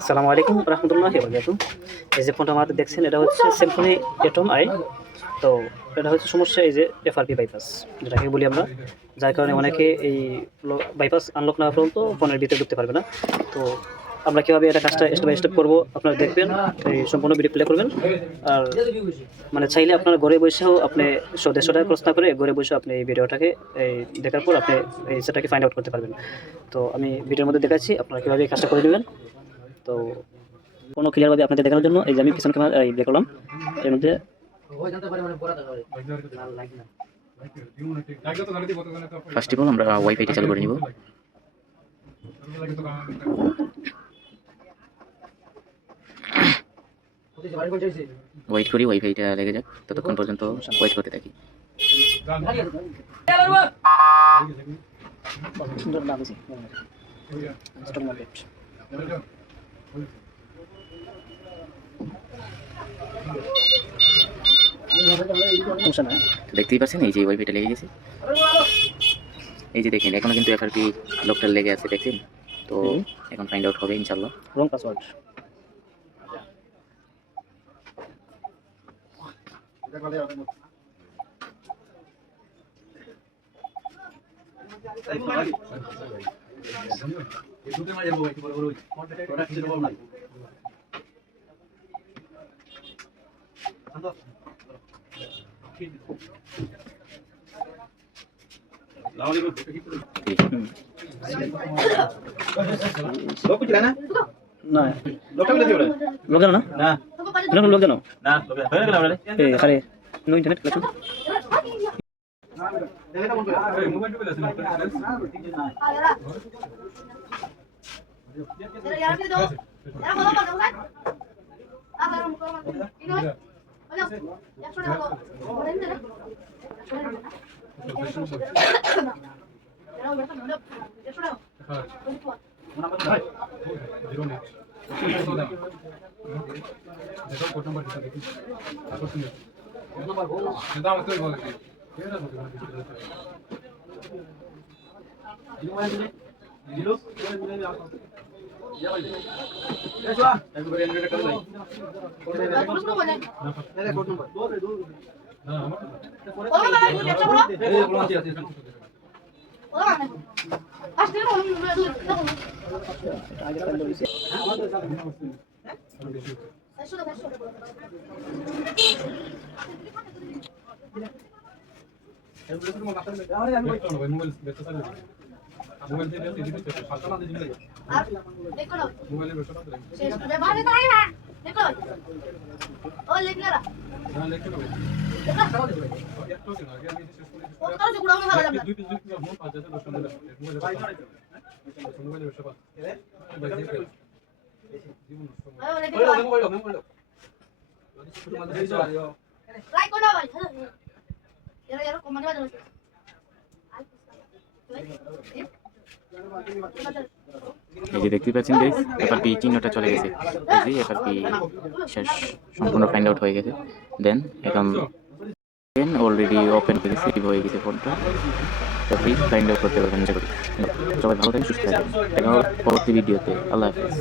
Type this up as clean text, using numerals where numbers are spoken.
আসসালামু আলাইকুম রহমতুল্লাহি ওয়া বারাকাতুহু। এই যে ফোনটা আমার হাতে দেখছেন, এটা হচ্ছে সিম্ফনি এটম আই। তো এটা হচ্ছে সমস্যা এই যে এফআরপি বাইপাস, যেটাকে বলি আমরা, যার কারণে অনেকে এই বাইপাস আনলক না হওয়া পর্যন্ত ফোনের ভিতরে ঢুকতে পারবে না। তো আমরা কীভাবে এটা কাজটা স্টেপ বাই স্টেপ করবো আপনারা দেখবেন, এই সম্পূর্ণ ভিডিও প্লে করবেন। আর মানে চাইলে আপনার ঘরে বসেও আপনি 150 টাকা খরচ না করে ঘরে বসেও আপনি এই ভিডিওটাকে এই দেখার পর আপনি এই সেটাকে ফাইন্ড আউট করতে পারবেন। তো আমি ভিডিওর মধ্যে দেখাচ্ছি আপনারা কীভাবে এই কাজটা করে নেবেন। তো কোনো ক্লিয়ারভাবে আপনাদের দেখানোর জন্য এই যে আমি পিছন ক্যামেরা এই বের করলাম। এর মধ্যে ফার্স্ট অফ অল আমরা ওয়াইফাইটা চালু করে নিব। ওয়েট করি ওয়াইফাইটা লেগে যাক, ততক্ষণ পর্যন্ত ওয়েট করতে থাকি। দেখতেই পাচ্ছেন এই যে ওয়াইফাইটা লেগে গেছে। এই যে দেখেন এখনো কিন্তু এফআরপি লকটা লেগে আছে, দেখছেন? তো এখন ফাইন্ড আউট হবে ইনশাআল্লাহ। রং পাসওয়ার্ড না লোক জানো না লোক জানো আরে নো ইন্টারনেট কানেকশন এই যে দেখতে পাচ্ছেন গাইস, এফআরপি চিহ্নটা চলে গেছে। এই যে এফআরপি শেষ, সম্পূর্ণ ফাইন্ড আউট হয়ে গেছে। দেন এখন অলরেডি ওপেন করে সেভ হয়ে গেছে ফোনটা। তো প্লিজ ফাইন্ড আউট করতে পারবেন। সবাই ভালো থাকেন, সুস্থ থাকেন। দেখা হবে পরবর্তী ভিডিওতে। আল্লাহ হাফেজ।